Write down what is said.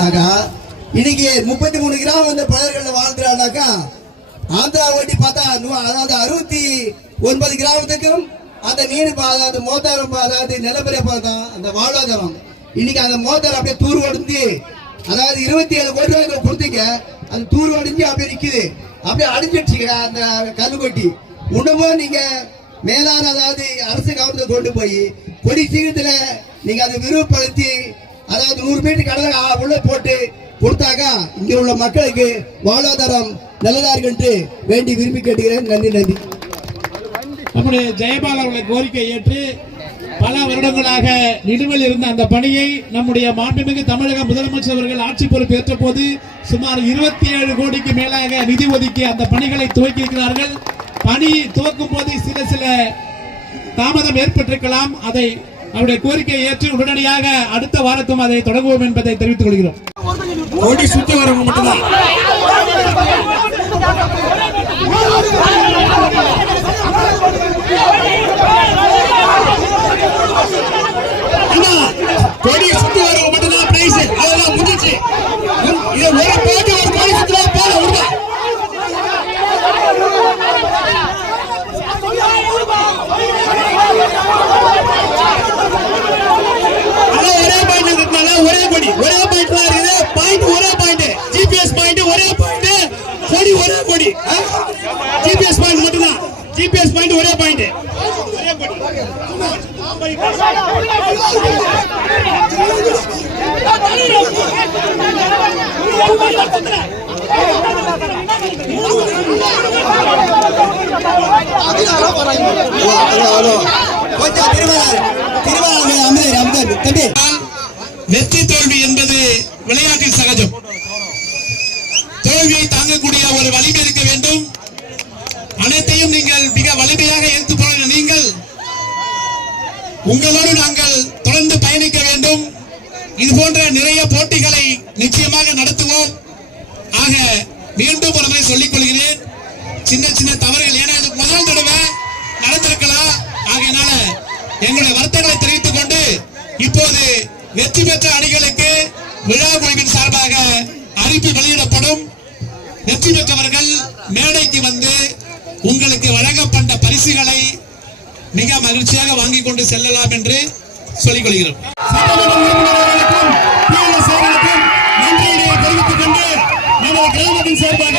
ஆகா இன்னைக்கு முப்பத்தி மூணு கிராம் வந்து பலர்கள் வாழ்ந்துறாங்கக்கா ஆந்திரா ஓட்டி பார்த்தா நூ- அதாவது அறுபத்தி ஒன்பது கிராமத்துக்கும் அந்த நீர் பாதா அதாவது மோத்தாரம் பா- அதாவது நிலப்பரிய பார்த்தா அந்த வாழ்வாதாரம். இன்னைக்கு அந்த மோத்தார் அப்படியே தூர் உடஞ்சி அதாவது இருபத்தி ஏழு கோடி ரூபாய் கொடுத்தீங்க அது தூர் உடஞ்சி அப்படியே நிற்குது அப்படியே அடிஞ்சிடுச்சு அந்த கல்லுக்கொட்டி. இன்னமும் நீங்க மேலான அதாவது அரசு கவர்னத்தை கொண்டு போய் கொடி சீக்கிரத்தில் நீங்க அதை விரிவுபடுத்தி அதாவது நூறு மீட்டர் கடலை உள்ள போட்டு கொடுத்தாக்கா இங்கே உள்ள மக்களுக்கு வாழ்வாதாரம் நல்லதா இருக்குன்ட்டு வேண்டி விரும்பி கேட்டுகிறேன் நன்றி நன்றி. நம்முடைய ஜெயபால் அவர்களை கோரிக்கை ஏற்று பல வருடங்களாக நிலுவையில் இருந்த அந்த பணியை நம்முடைய மாண்புமிகு தமிழக முதலமைச்சர் அவர்கள் ஆட்சி பொறுப்பு ஏற்ற போது சுமார் இருபத்தி ஏழு கோடிக்கு மேலாக நிதி ஒதுக்கி அந்த பணிகளை துவக்கி இருக்கிறார்கள் பணி துவக்கும் போது சில சில தாமதம் ஏற்பட்டிருக்கலாம். அதை அவருடைய கோரிக்கையை ஏற்று உடனடியாக அடுத்த வாரத்தும் அதை தொடங்குவோம் என்பதை தெரிவித்துக் கொள்கிறோம். கொடி சுத்தி வரவங்க மட்டும்தான் அண்ணா, கொடி சுத்தி வரவங்க மட்டும்தான் பிரைஸ் அதெல்லாம் முடிஞ்சிச்சு இது ஒரு போட்டி ஒரு கொடி சுத்தினா போல விடுதா அண்ணா, ஒரே பாயிண்ட் இருக்கிறதுனால ஒரே கொடி ஒரே பாயிண்ட் தான் இருக்குது பாயிண்ட் ஒரே பாயிண்ட் ஜிபிஎஸ் பாயிண்ட் ஒரே பாயிண்ட் கொடி ஒரே கொடி ஜிபிஎஸ் பாயிண்ட் மட்டும்தான் ஜிபிஎஸ் பாயிண்ட் ஒரே பாயிண்ட் ஒரே கொடி கொஞ்சம் திருவாரூர் திருவாரூர் அமீர் அமீர் தம்பி வெற்றி தோல்வி என்பது விளையாட்டில் சகஜம். தோல்வியை தாங்கக்கூடிய ஒரு வலிமை இருக்க வேண்டும். அனைத்தையும் நீங்கள் மிக வலிமையாக எடுத்து போன நீங்கள் உங்களோடு நாங்கள் தொடர்ந்து பயணிக்க வேண்டும். இது போன்ற நிறைய போட்டிகளை நிச்சயமாக நடத்துவோம். ஆக மீண்டும் ஒரு முறை சொல்லிக் கொள்கிறேன். சின்ன சின்ன தவறுகள் ஏன்னா இது முதல் தடவை நடந்திருக்கலாம். ஆகையினால எங்களுடைய வருத்தங்களை தெரிவித்துக் கொண்டு இப்போது வெற்றி பெற்ற அணிகளுக்கு விழா குழுவின் சார்பாக அறிவிப்பு வெளியிடப்படும். வெற்றி பெற்றவர்கள் மேடைக்கு வந்து உங்களுக்கு வழங்க மிக மகிழ்ச்சியாக வாங்கி கொண்டு செல்லலாம் என்று சொல்லிக் கொள்கிறோம் நன்றியை தெரிவித்துக் கொண்டு நமது கிராமத்தின் சார்பாக